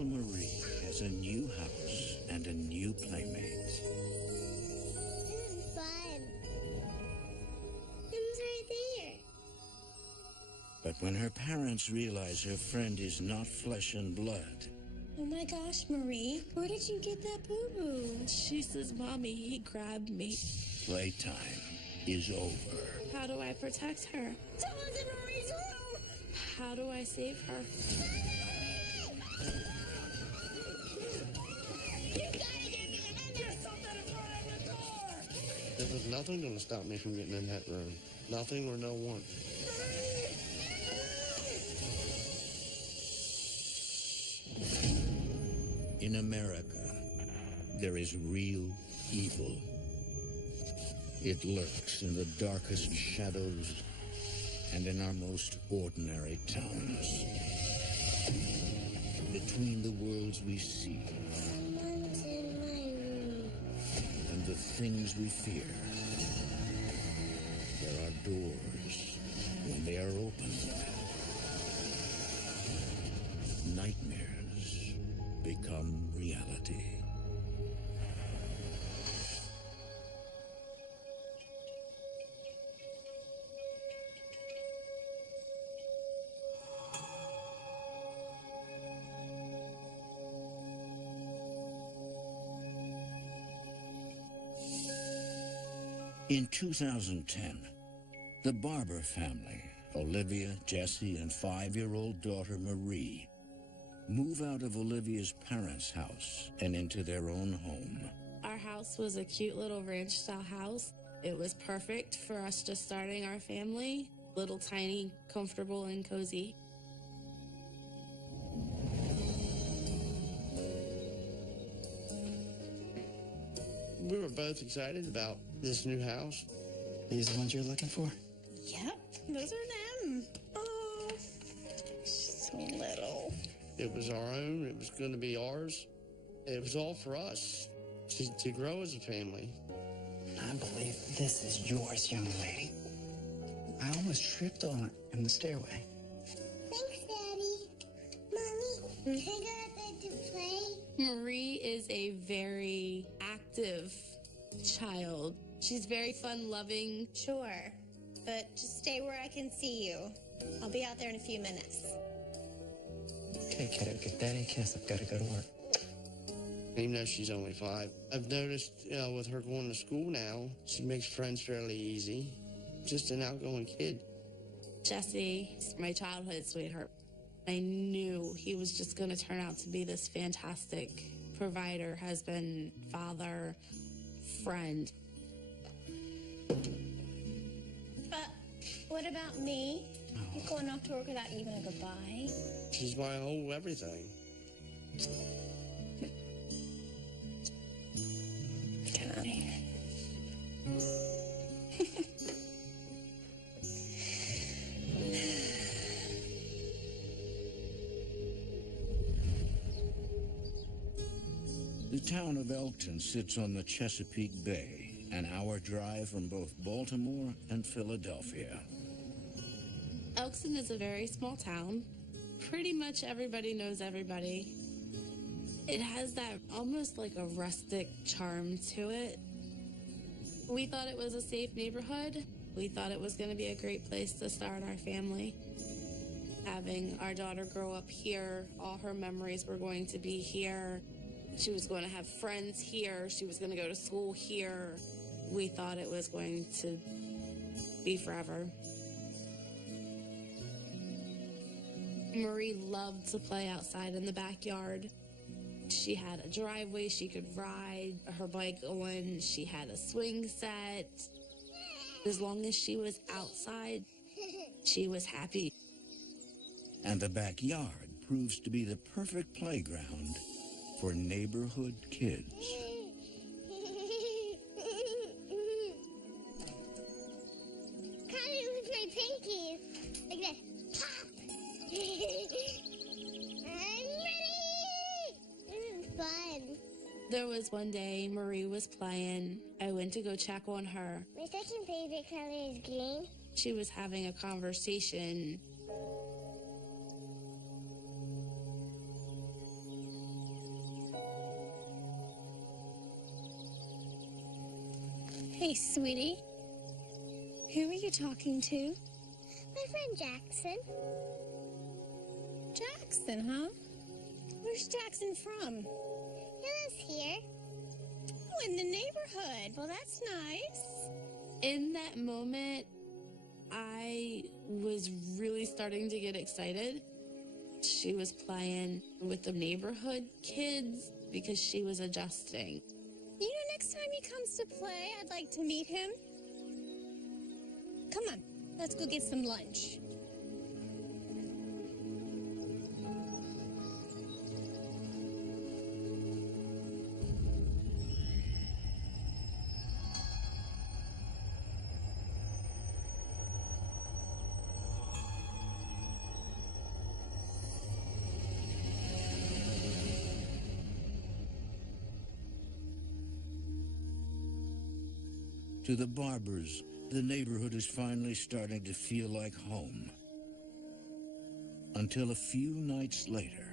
little Marie has a new house and a new playmate. This is fun. It's right there. But when her parents realize her friend is not flesh and blood... Oh my gosh, Marie, where did you get that boo-boo? She says, Mommy, he grabbed me. Playtime is over. How do I protect her? Someone's in Marie's room! How do I save her? You gotta get me in there! Something in front of the door! There was nothing going to stop me from getting in that room. Nothing or no one. In America, there is real evil. It lurks in the darkest shadows and in our most ordinary towns. Between the worlds we see Someone's in my room. and the things we fear, there are doors. When they are opened, nightmares become reality. In 2010, the Barber family, Olivia, Jesse, and 5-year-old daughter Marie, move out of Olivia's parents' house and into their own home. Our house was a cute little ranch-style house. It was perfect for us just starting our family. Little, tiny, comfortable, and cozy. We were both excited about this new house. These are the ones you're looking for? Yep, those are them. Oh, so little. It was our own. It was going to be ours. It was all for us to grow as a family. I believe this is yours, young lady. I almost tripped on it in the stairway. Thanks, Daddy. Mommy, can I go outside to play? Marie is a very active child. She's very fun-loving. Sure, but just stay where I can see you. I'll be out there in a few minutes. Okay, kiddo, give Daddy a kiss. I've got to go to work. Even though she's only 5. I've noticed, with her going to school now, she makes friends fairly easy. Just an outgoing kid. Jesse, my childhood sweetheart. I knew he was just going to turn out to be this fantastic provider, husband, father, friend. But what about me? You going off to work without even a goodbye? She's my whole everything. Get out of here. The town of Elkton sits on the Chesapeake Bay, an hour drive from both Baltimore and Philadelphia. Elkton is a very small town. Pretty much everybody knows everybody. It has that almost like a rustic charm to it. We thought it was a safe neighborhood. We thought it was going to be a great place to start our family. Having our daughter grow up here, all her memories were going to be here. She was going to have friends here. She was going to go to school here. We thought it was going to be forever. Marie loved to play outside in the backyard. She had a driveway she could ride her bike on. She had a swing set. As long as she was outside, she was happy. And the backyard proves to be the perfect playground for neighborhood kids. Kind of with my pinkies. Like this. Pop! I'm ready! This is fun. There was one day Marie was playing. I went to go check on her. My second favorite color is green. She was having a conversation. Hey, sweetie. Who are you talking to? My friend Jackson. Jackson, huh? Where's Jackson from? He lives here. Oh, in the neighborhood. Well, that's nice. In that moment, I was really starting to get excited. She was playing with the neighborhood kids because she was adjusting. You know, next time he comes to play, I'd like to meet him. Come on, let's go get some lunch. To the Barbers, the neighborhood is finally starting to feel like home. Until a few nights later.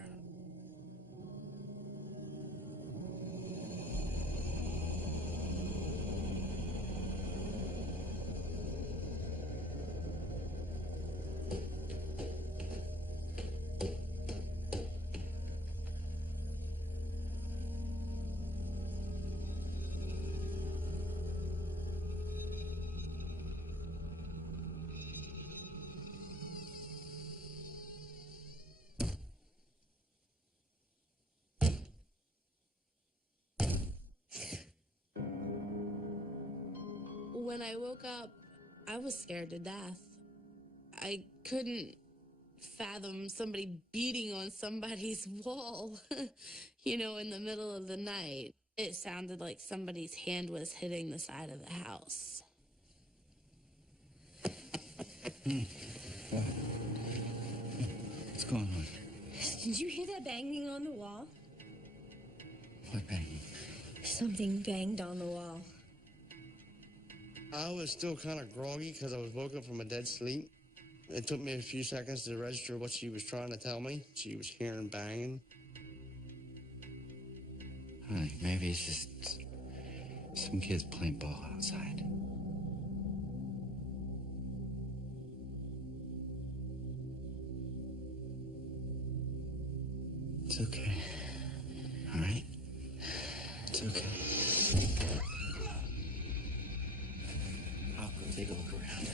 When I woke up, I was scared to death. I couldn't fathom somebody beating on somebody's wall, in the middle of the night. It sounded like somebody's hand was hitting the side of the house. What's going on? Did you hear that banging on the wall? What banging? Something banged on the wall. I was still kind of groggy because I was woke up from a dead sleep. It took me a few seconds to register what she was trying to tell me. She was hearing banging. Honey, maybe it's just some kids playing ball outside. It's okay. All right? It's okay. I'll go take a look around.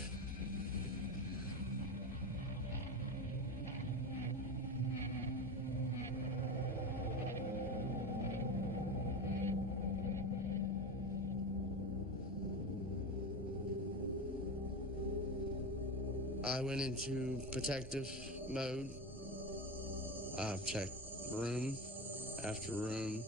I went into protective mode. I've checked room after room.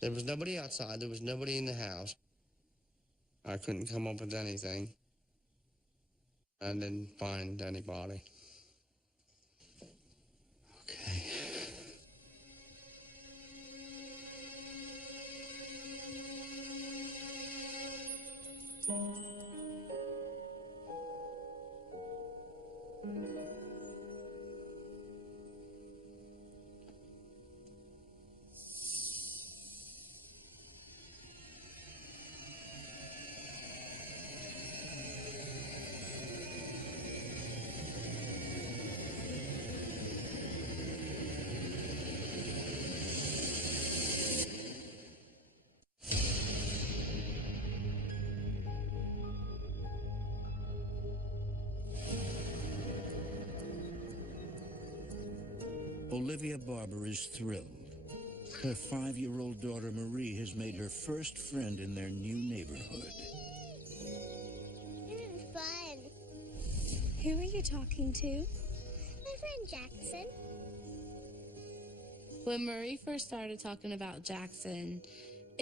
There was nobody outside. There was nobody in the house. I couldn't come up with anything. I didn't find anybody. Okay. Olivia Barber is thrilled. Her 5-year-old daughter Marie has made her first friend in their new neighborhood. This is fun. Who are you talking to? My friend Jackson. When Marie first started talking about Jackson,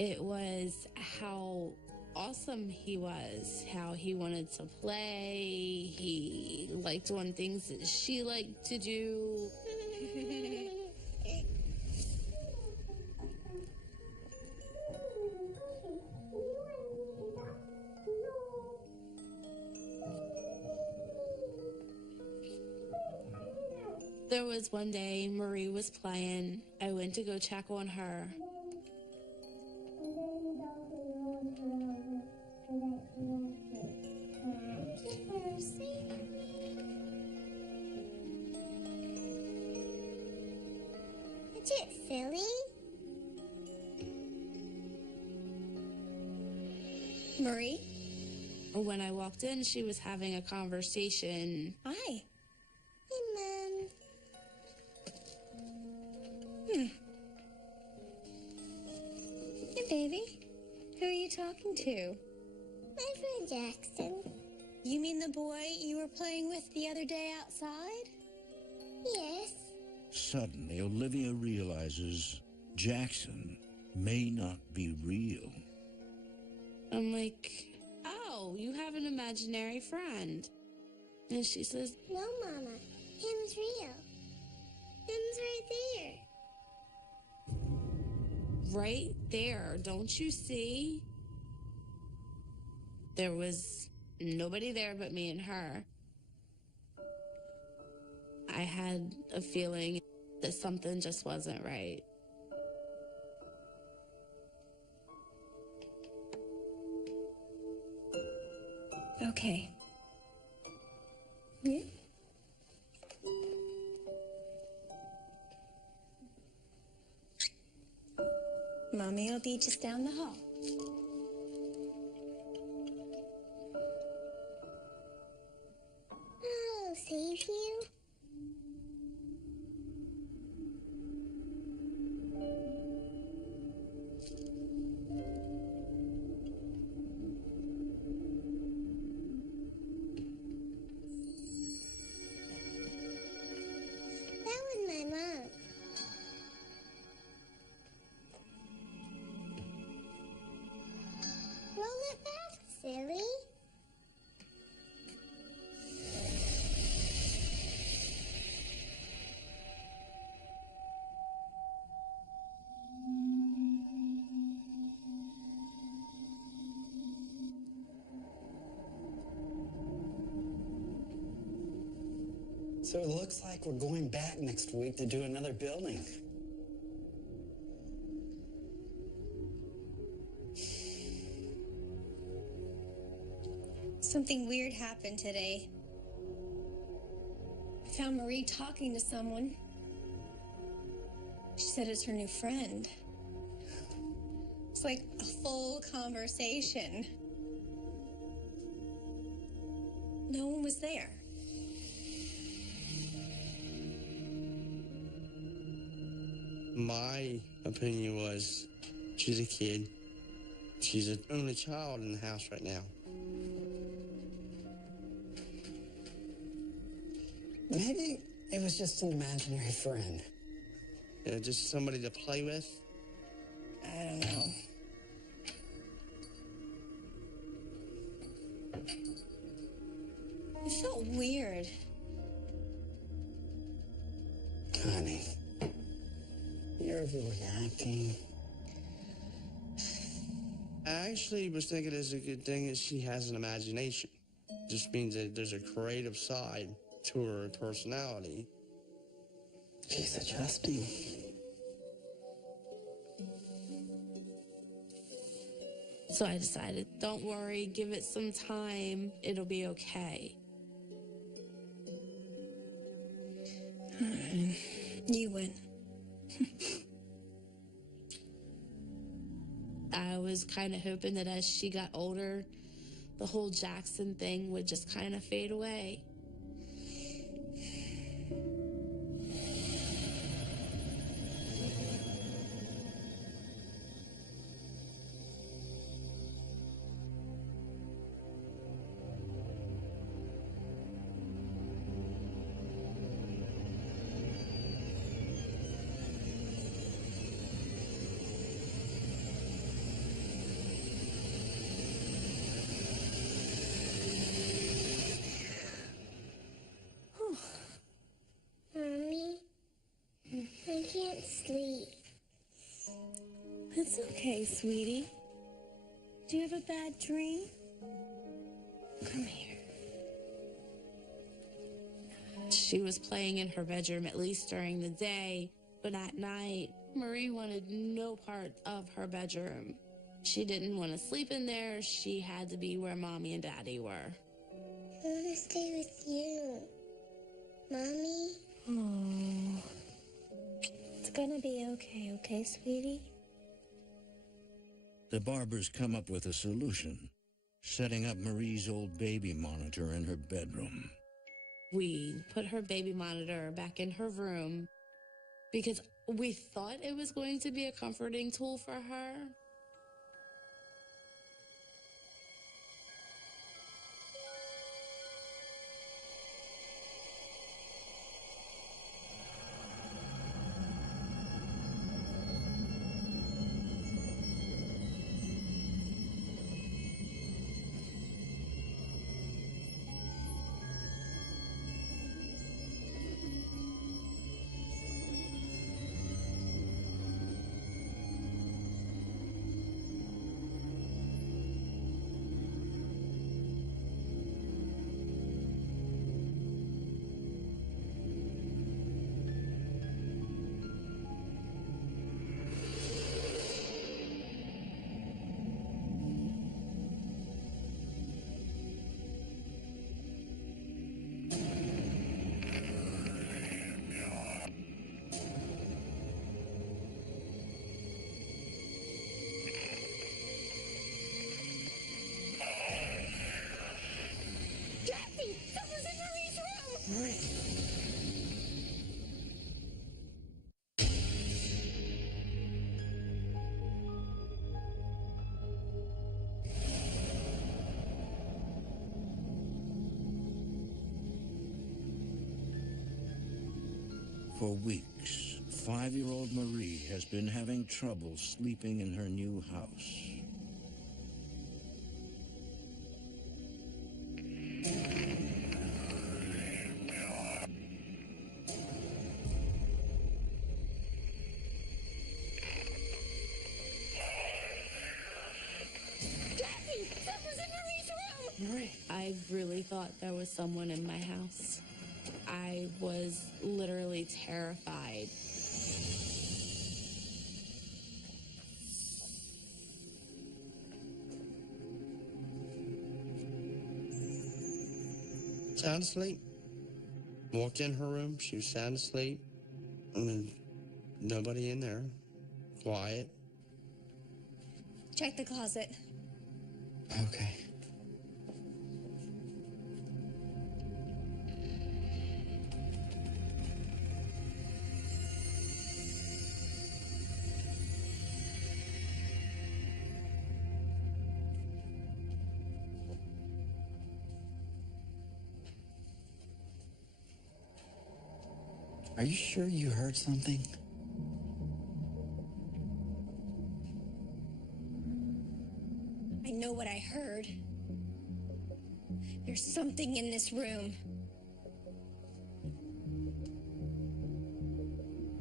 It was how awesome he was, how he wanted to play. He liked doing things that she liked to do. There was one day Marie was playing. I went to go check on her. Is it silly? Marie? When I walked in, she was having a conversation. Hi. Hey, Mom. Hey, baby. Who are you talking to? My friend Jackson. You mean the boy you were playing with the other day outside? Yes. Suddenly, Olivia realizes Jackson may not be real. I'm like, oh, you have an imaginary friend. And she says, No, Mama. Him's real. Him's right there. right there, don't you see? There was nobody there but me and her. I had a feeling that something just wasn't right. Okay. Yeah. Mommy will be just down the hall. I'll save you. That was my mom. Roll it back, silly. So it looks like we're going back next week to do another building. Something weird happened today. I found Marie talking to someone. She said it's her new friend. It's like a full conversation. No one was there. My opinion was she's a kid. She's the only child in the house right now. Maybe it was just an imaginary friend. You know, just somebody to play with. I don't know. It felt weird. Honey, you're overreacting. I actually was thinking it's a good thing that she has an imagination. Just means that there's a creative side to her personality. She's adjusting. So I decided, don't worry, give it some time, it'll be okay. You win. I was kind of hoping that as she got older, the whole Jackson thing would just kind of fade away. can't sleep. It's okay, sweetie. Do you have a bad dream? Come here. She was playing in her bedroom, at least during the day, but at night, Marie wanted no part of her bedroom. She didn't want to sleep in there. She had to be where Mommy and Daddy were. I want to stay with you. Mommy? Oh. It's gonna be okay, okay, sweetie? The Barbers come up with a solution, setting up Marie's old baby monitor in her bedroom. We put her baby monitor back in her room because we thought it was going to be a comforting tool for her. Jesse! Someone's in Marie's room! Marie. For weeks, 5-year-old Marie has been having trouble sleeping in her new house. Jesse! Someone's in Marie's room! Marie. I really thought there was someone in my house. I was literally terrified. Sound asleep. Walked in her room. She was sound asleep. And then nobody in there. Quiet. Check the closet. Okay. Are you sure you heard something? I know what I heard. There's something in this room.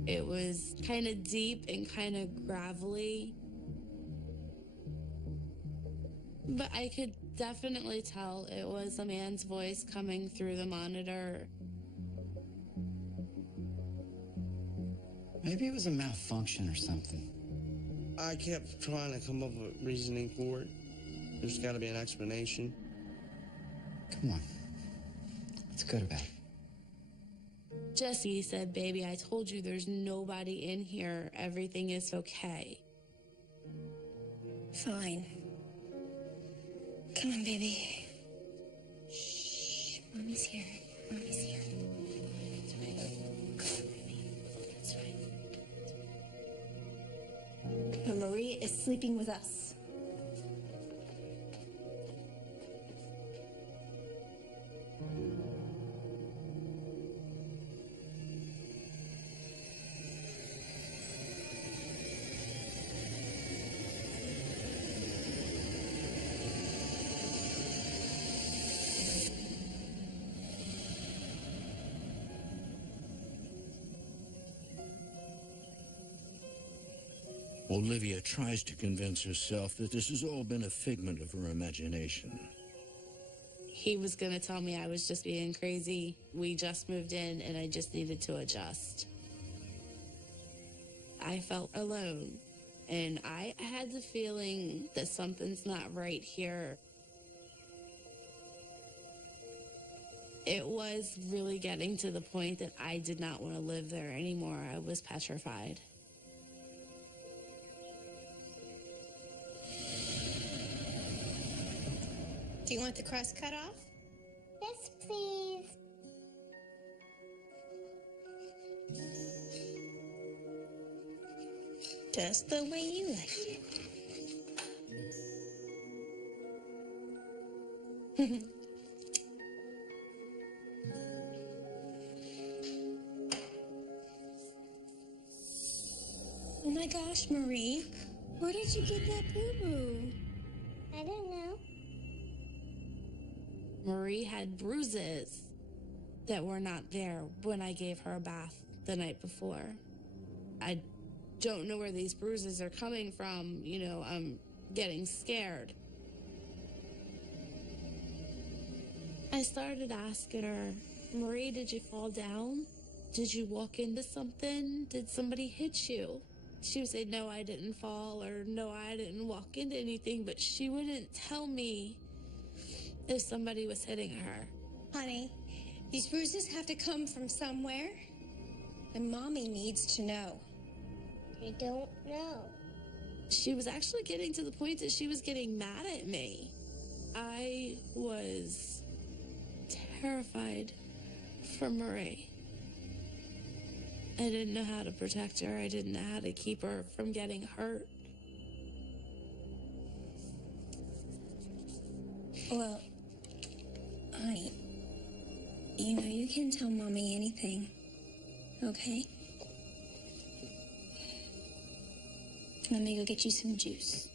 It was kind of deep and kind of gravelly. But I could definitely tell it was a man's voice coming through the monitor. Maybe it was a malfunction or something. I kept trying to come up with reasoning for it. There's got to be an explanation. Come on. Let's go to bed. Jesse said, "Baby, I told you there's nobody in here. Everything is okay." Fine. Come on, baby. Shh. Mommy's here. Mommy's here. That's right. Come on, baby. That's right. But Marie is sleeping with us. Olivia tries to convince herself that this has all been a figment of her imagination. He was going to tell me I was just being crazy. We just moved in and I just needed to adjust. I felt alone and I had the feeling that something's not right here. It was really getting to the point that I did not want to live there anymore. I was petrified. Do you want the crust cut off? Yes, please. Just the way you like it. Oh my gosh, Marie. Where did you get that boo-boo? I don't know. Marie had bruises that were not there when I gave her a bath the night before. I don't know where these bruises are coming from. You know, I'm getting scared. I started asking her, Marie, did you fall down? Did you walk into something? Did somebody hit you? She would say, no, I didn't fall, or no, I didn't walk into anything, but she wouldn't tell me if somebody was hitting her. Honey, these bruises have to come from somewhere, and Mommy needs to know. I don't know. She was actually getting to the point that she was getting mad at me. I was terrified for Marie. I didn't know how to protect her. I didn't know how to keep her from getting hurt. Well, honey, you know you can tell Mommy anything, okay? Let me go get you some juice.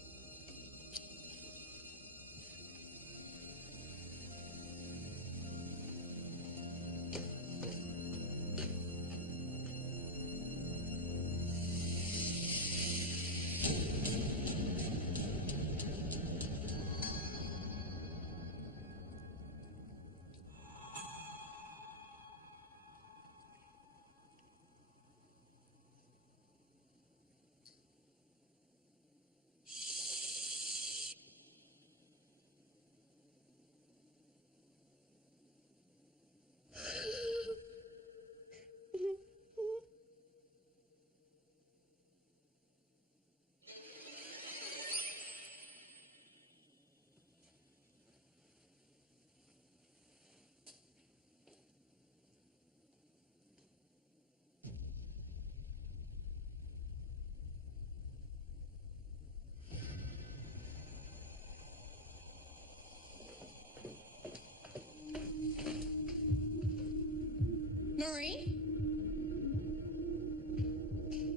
Marie?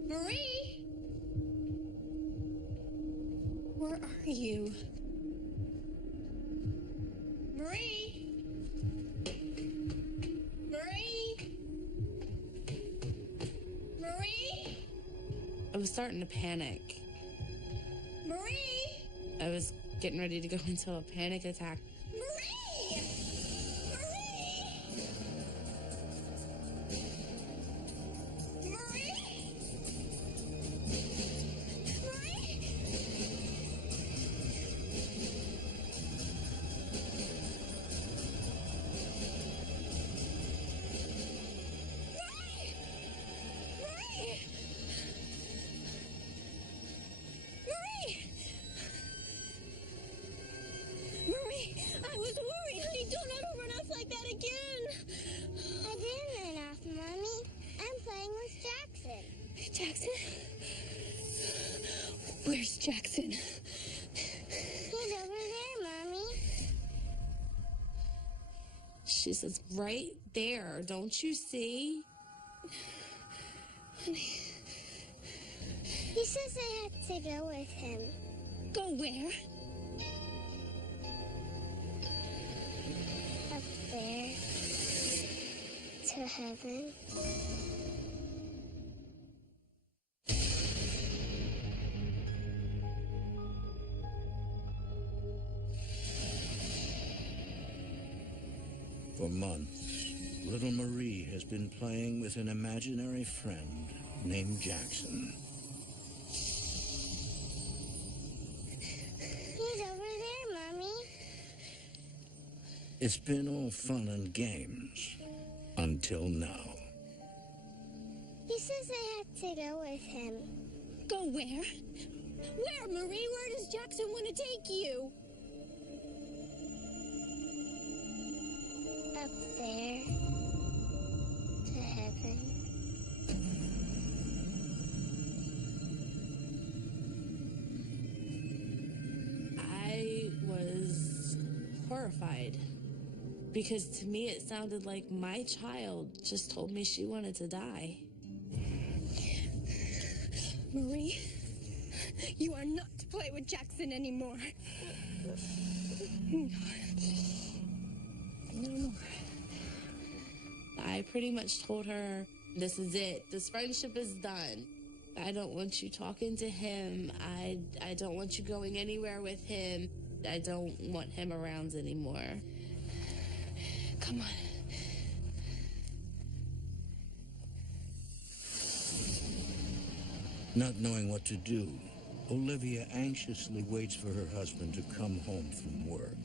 Marie? Where are you? Marie? Marie? Marie? I was starting to panic. Marie? I was getting ready to go into a panic attack. Marie! Marie! Marie! Marie, I was worried. Honey, don't ever run off like that again. I didn't run off, Mommy. I'm playing with Jackson. Jackson? Where's Jackson? He's over there, Mommy. She says, right there, don't you see? Honey, He says I have to go with him. go where? Up there. To heaven. For months, little Marie has been playing with an imaginary friend named Jackson. He's over there, Mommy. It's been all fun and games until now. He says I have to go with him. Go where? Where, Marie? Where does Jackson want to take you? Up there. To heaven. I was horrified because to me it sounded like my child just told me she wanted to die. Marie, you are not to play with Jackson anymore. No more. I pretty much told her, this is it. This friendship is done. I don't want you talking to him. I don't want you going anywhere with him. I don't want him around anymore. Come on. Not knowing what to do, Olivia anxiously waits for her husband to come home from work.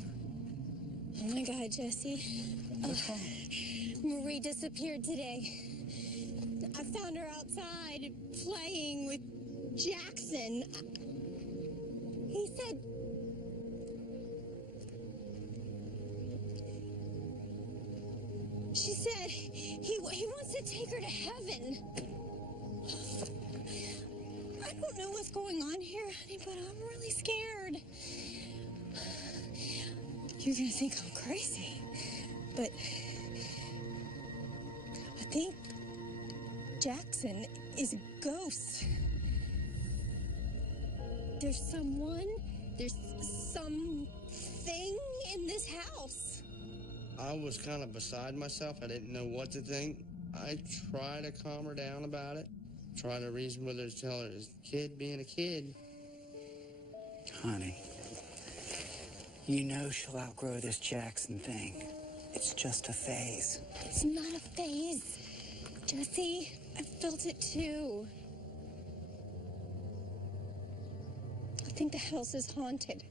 Oh my God, Jesse. Marie disappeared today. I found her outside playing with Jackson. He said... She said he wants to take her to heaven. I don't know what's going on here, honey, but I'm really scared. You're gonna think I'm crazy, but I think Jackson is a ghost. There's something in this house. I was kind of beside myself. I didn't know what to think. I tried to calm her down about it. Try to reason with her, to tell her it's a kid being a kid. Honey, you know she'll outgrow this Jackson thing. It's just a phase. It's not a phase. Jesse, I felt it too. I think the house is haunted.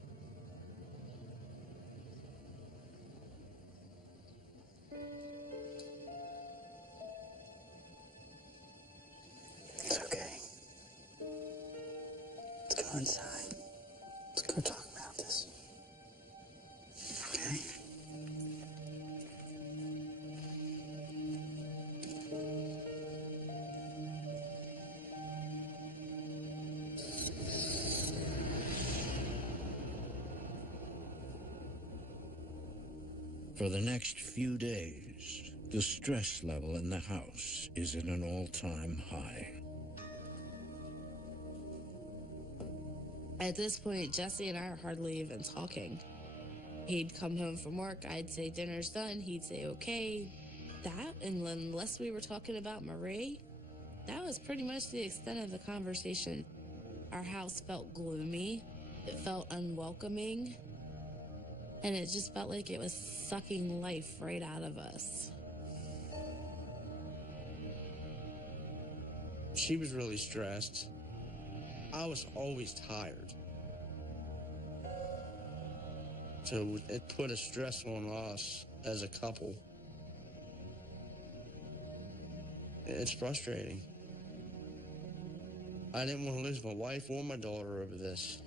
It's okay. Let's go inside. Let's go talk about this. Okay? For the next few days, the stress level in the house is at an all-time high. At this point, Jesse and I are hardly even talking. He'd come home from work, I'd say dinner's done, he'd say okay. That, and unless we were talking about Marie, that was pretty much the extent of the conversation. Our house felt gloomy, it felt unwelcoming, and it just felt like it was sucking life right out of us. She was really stressed. I was always tired. So it put a stress on us as a couple. It's frustrating. I didn't want to lose my wife or my daughter over this.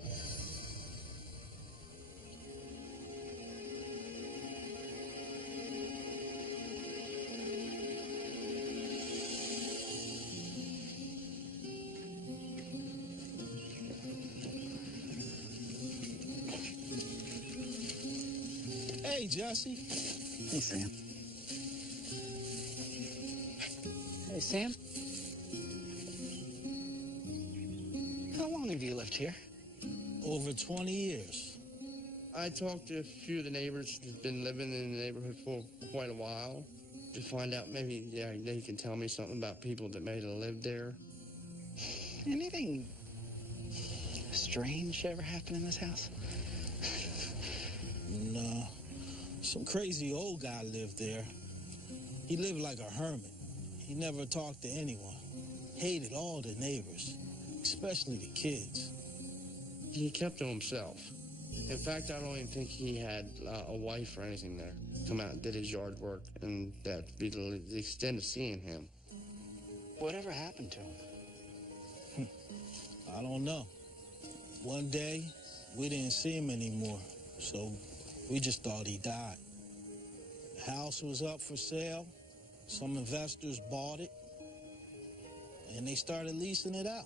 Hey, Jesse. Hey, Sam. Hey, Sam. How long have you lived here? Over 20 years. I talked to a few of the neighbors who've been living in the neighborhood for quite a while to find out maybe they can tell me something about people that may have lived there. Anything strange ever happened in this house? No. Some crazy old guy lived there. He lived like a hermit. He never talked to anyone. Hated all the neighbors, especially the kids. He kept to himself. In fact, I don't even think he had a wife or anything there. Come out and did his yard work, and that'd be the extent of seeing him. Whatever happened to him? I don't know. One day, we didn't see him anymore, so we just thought he died. The house was up for sale. Some investors bought it, and they started leasing it out.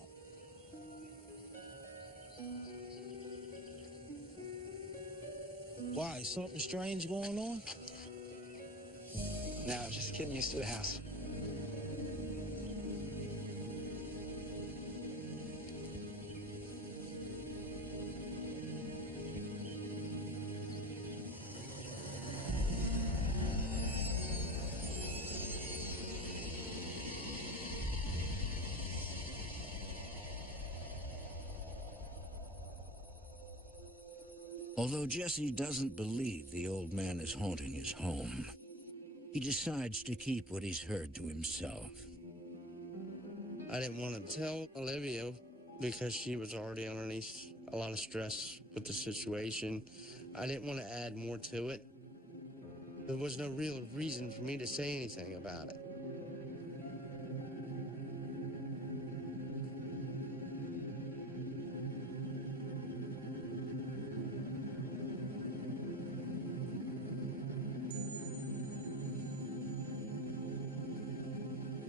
Why, something strange going on? No, just getting used to the house. Although Jesse doesn't believe the old man is haunting his home, he decides to keep what he's heard to himself. I didn't want to tell Olivia because she was already underneath a lot of stress with the situation. I didn't want to add more to it. There was no real reason for me to say anything about it.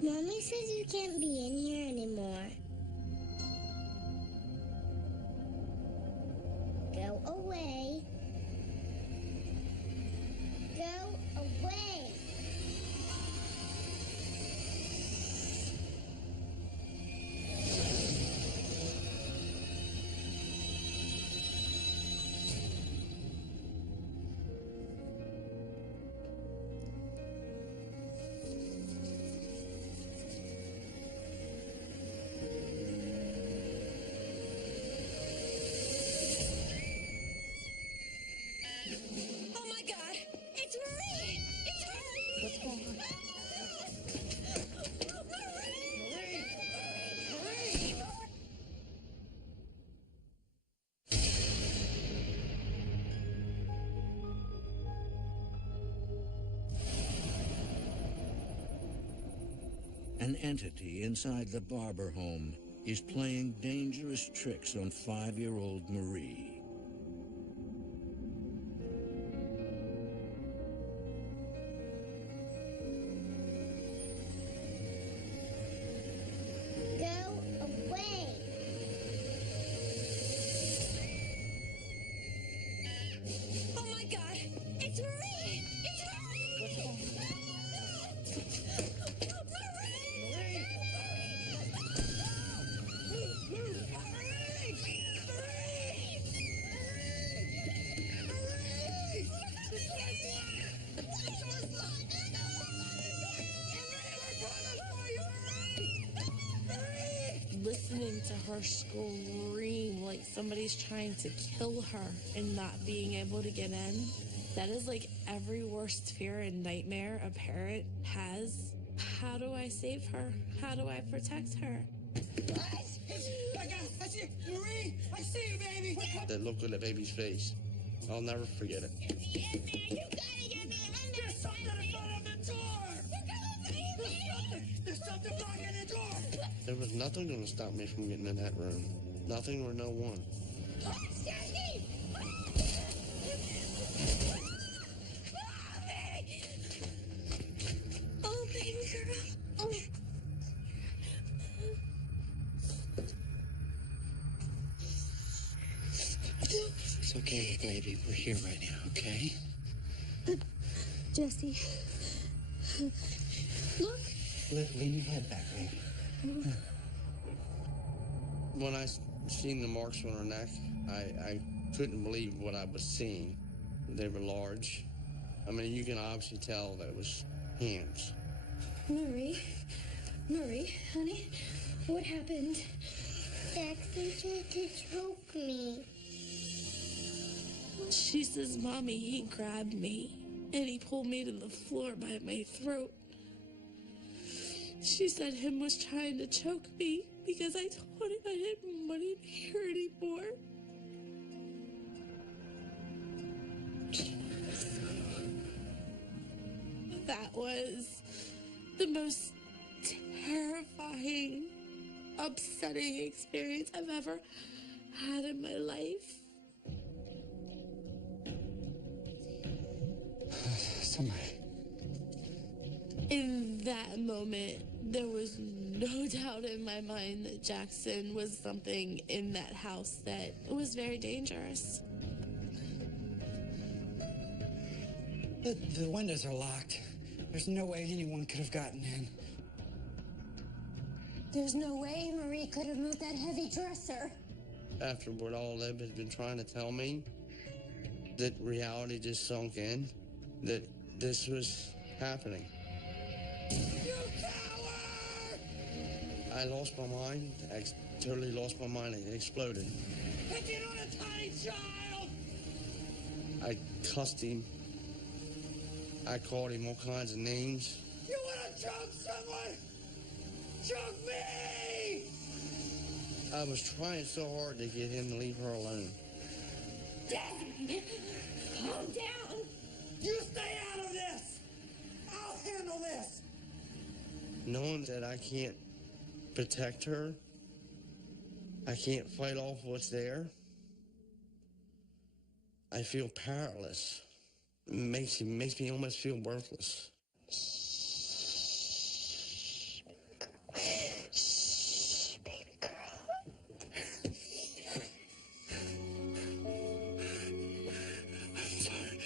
Mommy says you can't be in here anymore. Go away. Go away. Oh my God! It's Marie! It's her! What's going on? An entity inside the Barber home is playing dangerous tricks on 5-year-old Marie. Go away. Oh my God! It's Marie! It's her! What's going on? Listening to her scream like somebody's trying to kill her and not being able to get in, that is like every worst fear and nightmare a parent has. How do I save her? How do I protect her? I see Marie! I see you, baby! The look on the baby's face, I'll never forget it. Get in there. You gotta get me in there. There's something in front of the door! There's something blocking the door! There was nothing going to stop me from getting in that room. Nothing or no one. Jesse! Oh, baby girl. Oh. It's okay, baby. We're here right now, okay? Jesse. Look. Lean your head back, baby. When I seen the marks on her neck, I couldn't believe what I was seeing. They were large. I mean, you can obviously tell that it was hands. Marie. Marie, honey. What happened? Jackson tried to choke me. She says, Mommy, he grabbed me. and he pulled me to the floor by my throat. She said him was trying to choke me because I told him I didn't want him here anymore. That was the most terrifying, upsetting experience I've ever had in my life. Somebody. In that moment, there was no doubt in my mind that Jackson was something in that house that was very dangerous. The windows are locked. There's no way anyone could have gotten in. There's no way Marie could have moved that heavy dresser. After what all Leb has been trying to tell me, that reality just sunk in, that this was happening. You coward! I lost my mind. I totally lost my mind and exploded. Picking on a tiny child! I cussed him. I called him all kinds of names. You want to choke someone? Choke me! I was trying so hard to get him to leave her alone. Daddy, calm down. You stay out of this! I'll handle this! Knowing that I can't protect her, I can't fight off what's there, I feel powerless. It makes me almost feel worthless. Shh, baby girl. I'm sorry.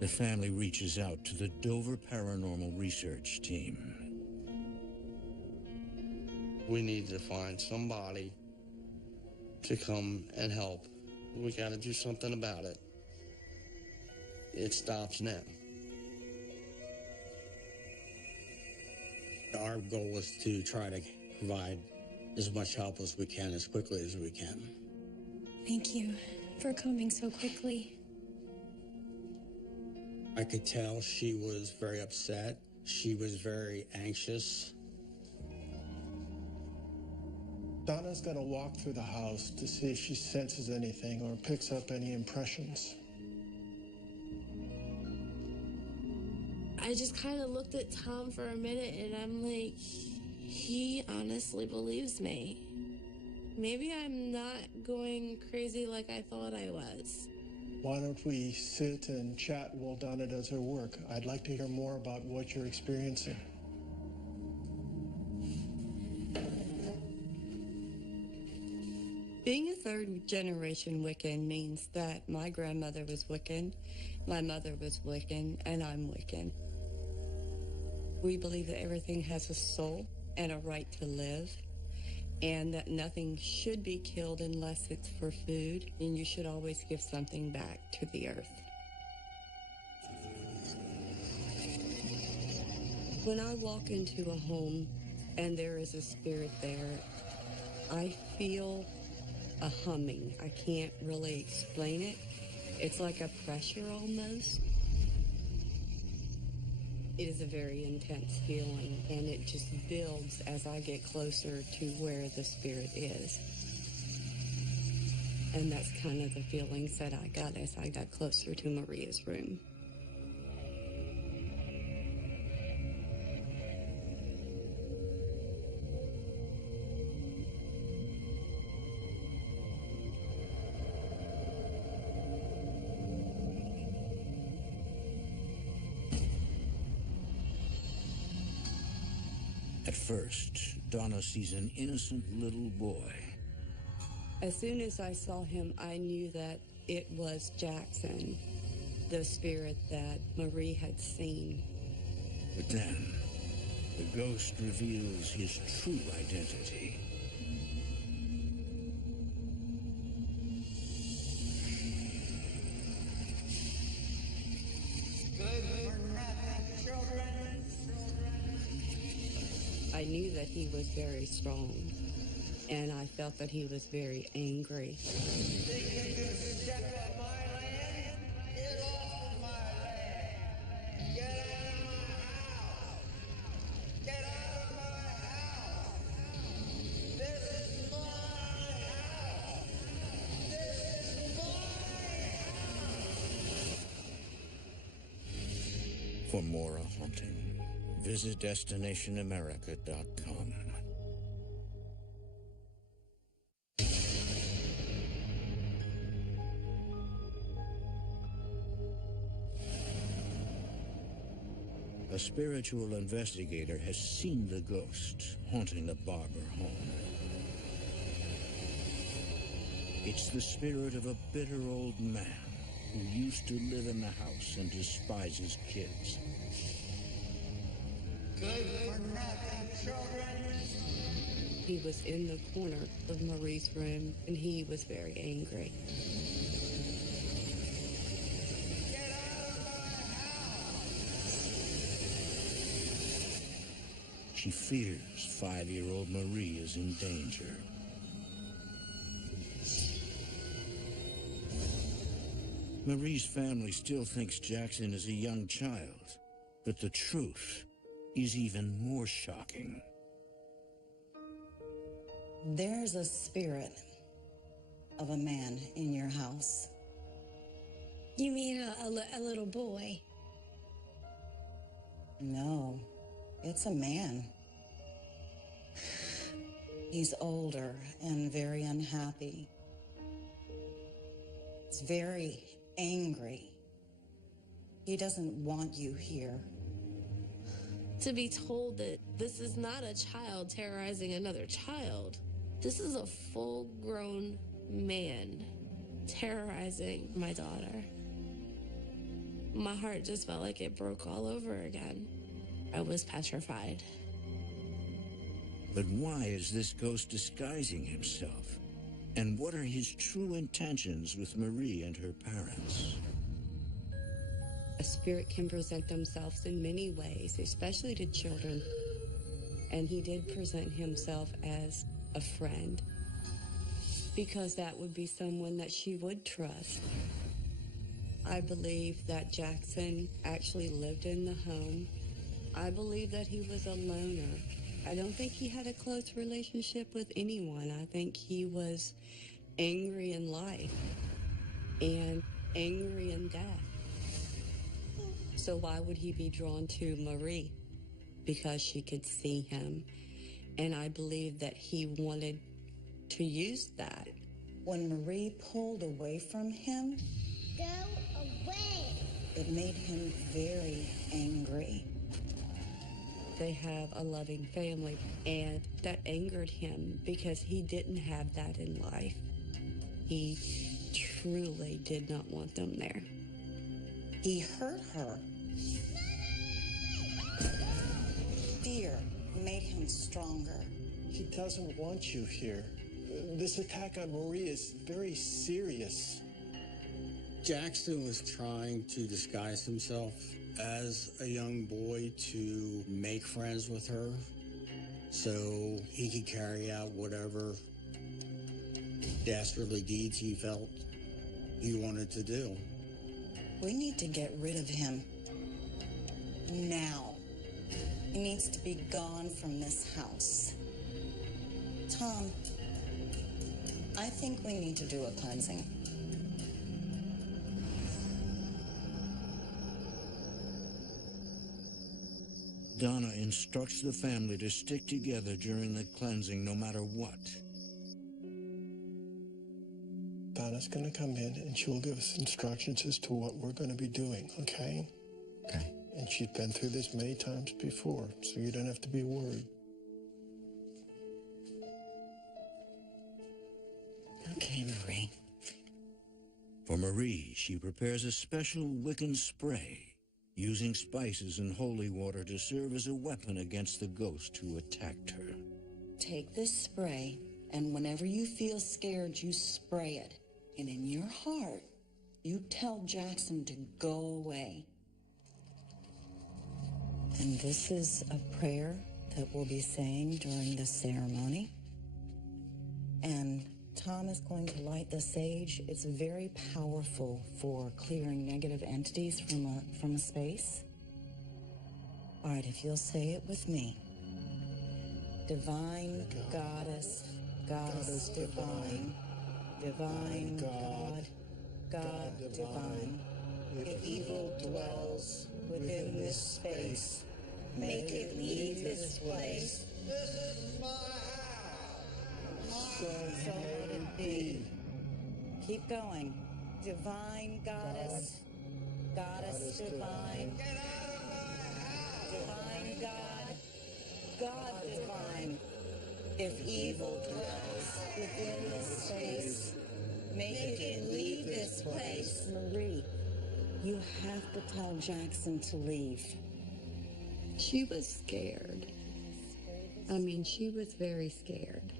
The family reaches out to the Dover Paranormal Research Team. We need to find somebody to come and help. We got to do something about it. It stops now. Our goal is to try to provide as much help as we can, as quickly as we can. Thank you for coming so quickly. I could tell she was very upset. She was very anxious. Donna's going to walk through the house to see if she senses anything or picks up any impressions. I just kind of looked at Tom for a minute and I'm like, he honestly believes me. Maybe I'm not going crazy like I thought I was. Why don't we sit and chat while Donna does her work? I'd like to hear more about what you're experiencing. Being a third-generation Wiccan means that my grandmother was Wiccan, my mother was Wiccan, and I'm Wiccan. We believe that everything has a soul and a right to live, and that nothing should be killed unless it's for food, and you should always give something back to the earth. When I walk into a home and there is a spirit there, I feel a humming. I can't really explain it. It's like a pressure almost. It is a very intense feeling, and it just builds as I get closer to where the spirit is. And that's kind of the feelings that I got as I got closer to Maria's room. At first, Donna sees an innocent little boy. As soon as I saw him, I knew that it was Jackson, the spirit that Marie had seen. But then, the ghost reveals his true identity. I knew that he was very strong, and I felt that he was very angry. For more haunting, visit DestinationAmerica.com. A spiritual investigator has seen the ghost haunting the Barber home. It's the spirit of a bitter old man who used to live in the house and despise his kids. He was in the corner of Marie's room, and he was very angry. She fears 5-year-old Marie is in danger. Marie's family still thinks Jackson is a young child, but the truth is even more shocking. There's a spirit of a man in your house. You mean a little boy? No, it's a man. He's older and very unhappy. He's very angry. He doesn't want you here. To be told that this is not a child terrorizing another child. This is a full-grown man terrorizing my daughter. My heart just felt like it broke all over again. I was petrified. But why is this ghost disguising himself? And what are his true intentions with Marie and her parents? A spirit can present themselves in many ways, especially to children. And he did present himself as a friend, because that would be someone that she would trust. I believe that Jackson actually lived in the home. I believe that he was a loner. I don't think he had a close relationship with anyone. I think he was angry in life and angry in death. So why would he be drawn to Marie? Because she could see him. And I believe that he wanted to use that. When Marie pulled away from him, Go away. it made him very angry. They have a loving family, and that angered him because he didn't have that in life. He truly did not want them there. He hurt her. Fear made him stronger. He doesn't want you here. This attack on Marie is very serious. Jackson was trying to disguise himself as a young boy to make friends with her so he could carry out whatever dastardly deeds he felt he wanted to do. We need to get rid of him. Now. He needs to be gone from this house. Tom, I think we need to do a cleansing. Donna instructs the family to stick together during the cleansing no matter what. Donna's going to come in and she'll give us instructions as to what we're going to be doing, okay? Okay. And she's been through this many times before, so you don't have to be worried. Okay, Marie. For Marie, she prepares a special Wiccan spray, using spices and holy water to serve as a weapon against the ghost who attacked her. Take this spray, and whenever you feel scared, you spray it. And in your heart, you tell Jackson to go away. And this is a prayer that we'll be saying during the ceremony. And Tom is going to light the sage. It's very powerful for clearing negative entities from a space. All right, if you'll say it with me. Divine Goddess, Goddess divine, Divine God, God divine. If evil dwells within this space, make it leave this place. This is my house. So let it be. Keep going. Divine Goddess, Goddess divine. Get out of my house. Divine God, God divine. If evil dwells within this space, make it leave this place. Marie, you have to tell Jackson to leave. She was scared. I mean, she was very scared.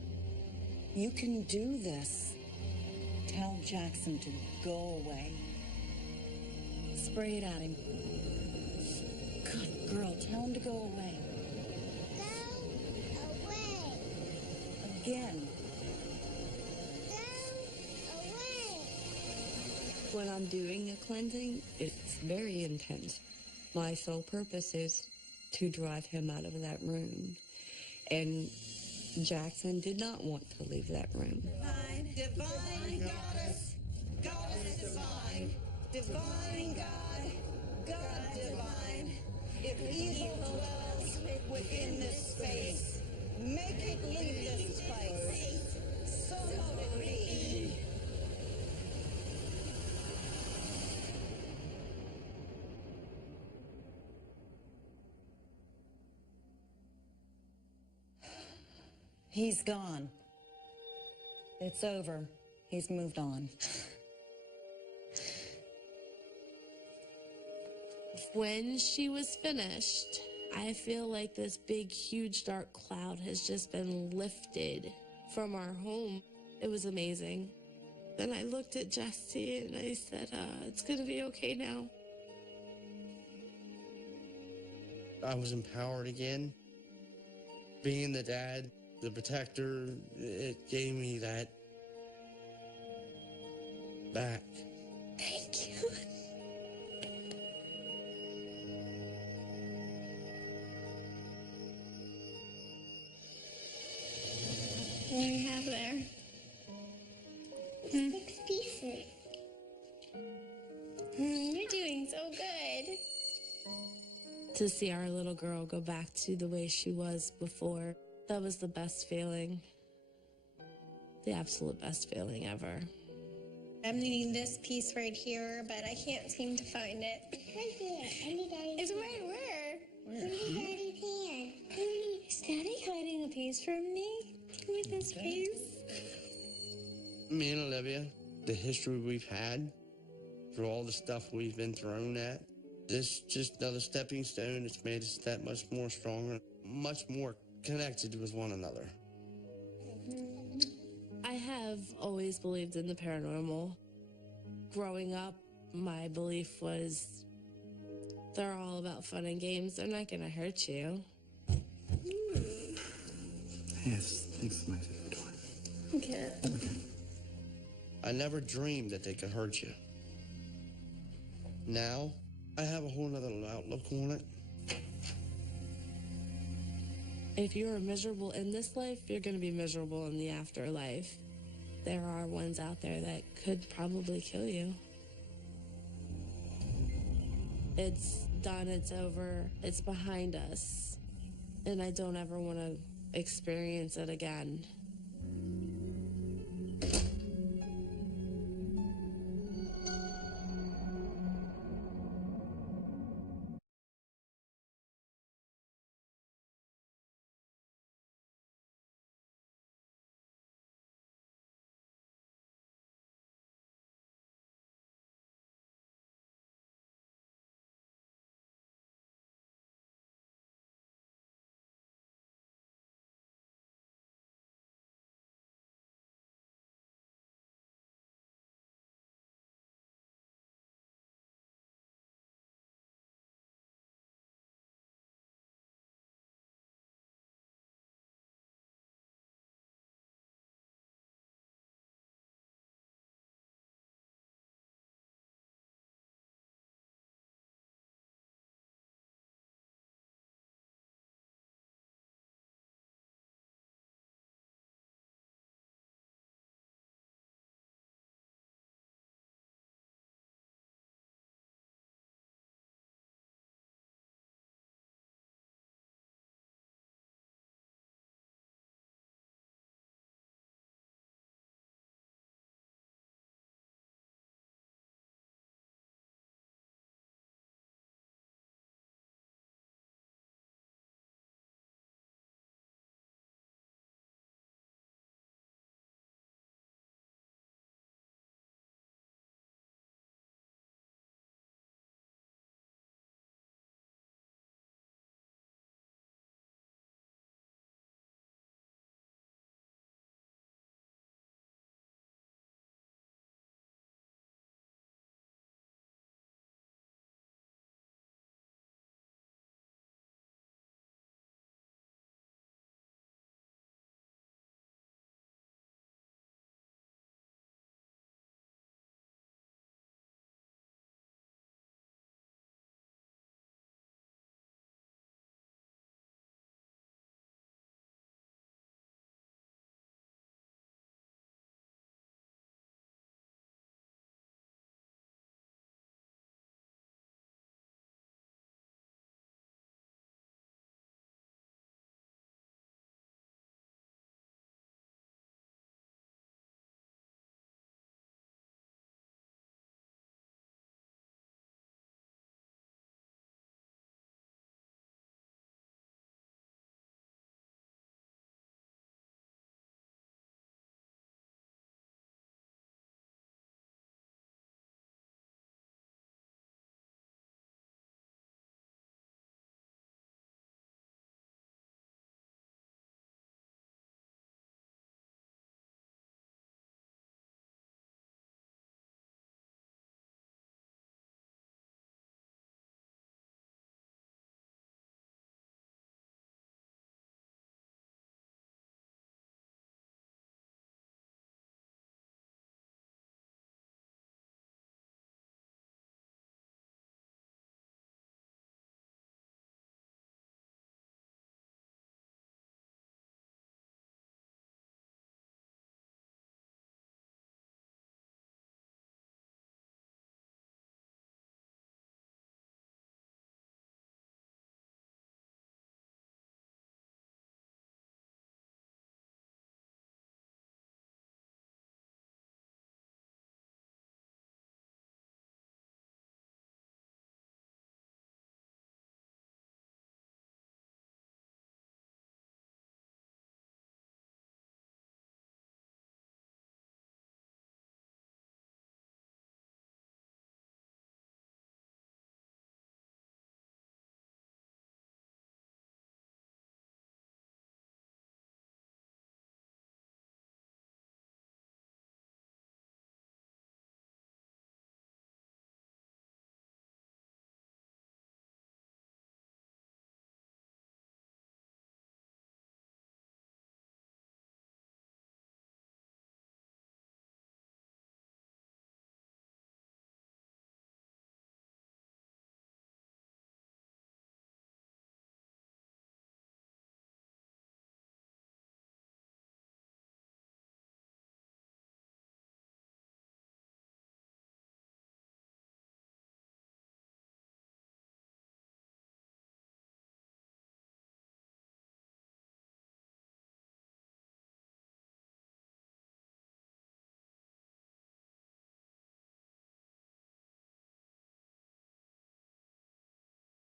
You can do this. Tell Jackson to go away. Spray it at him. Good girl, tell him to go away. Go away. Again. Go away. When I'm doing a cleansing, it's very intense. My sole purpose is to drive him out of that room. And Jackson did not want to leave that room. Divine Goddess, Goddess divine, Divine God, God divine. If evil dwells within this space, make it leave this place. So let it be. He's gone. It's over. He's moved on. When she was finished, I feel like this big, huge, dark cloud has just been lifted from our home. It was amazing. Then I looked at Jesse and I said, it's going to be okay now. I was empowered again. Being the dad, the protector, it gave me that back. Thank you. What do you have there? 6 pieces. You're doing so good. To see our little girl go back to the way she was before, that was the best feeling. The absolute best feeling ever. I'm needing this piece right here, but I can't seem to find it. It's right there. Under Daddy's It's right where? Under Daddy's hand. Is Daddy hiding a piece from me with his face? Me and Olivia, the history we've had, through all the stuff we've been thrown at, this just another stepping stone. It's made us that much more stronger, much more connected with one another. I have always believed in the paranormal. Growing up, my belief was they're all about fun and games. They're not going to hurt you. Yes, thanks for my food. Okay. I never dreamed that they could hurt you. Now, I have a whole nother outlook on it. If you're miserable in this life, you're going to be miserable in the afterlife. There are ones out there that could probably kill you. It's done, it's over, it's behind us. And I don't ever want to experience it again.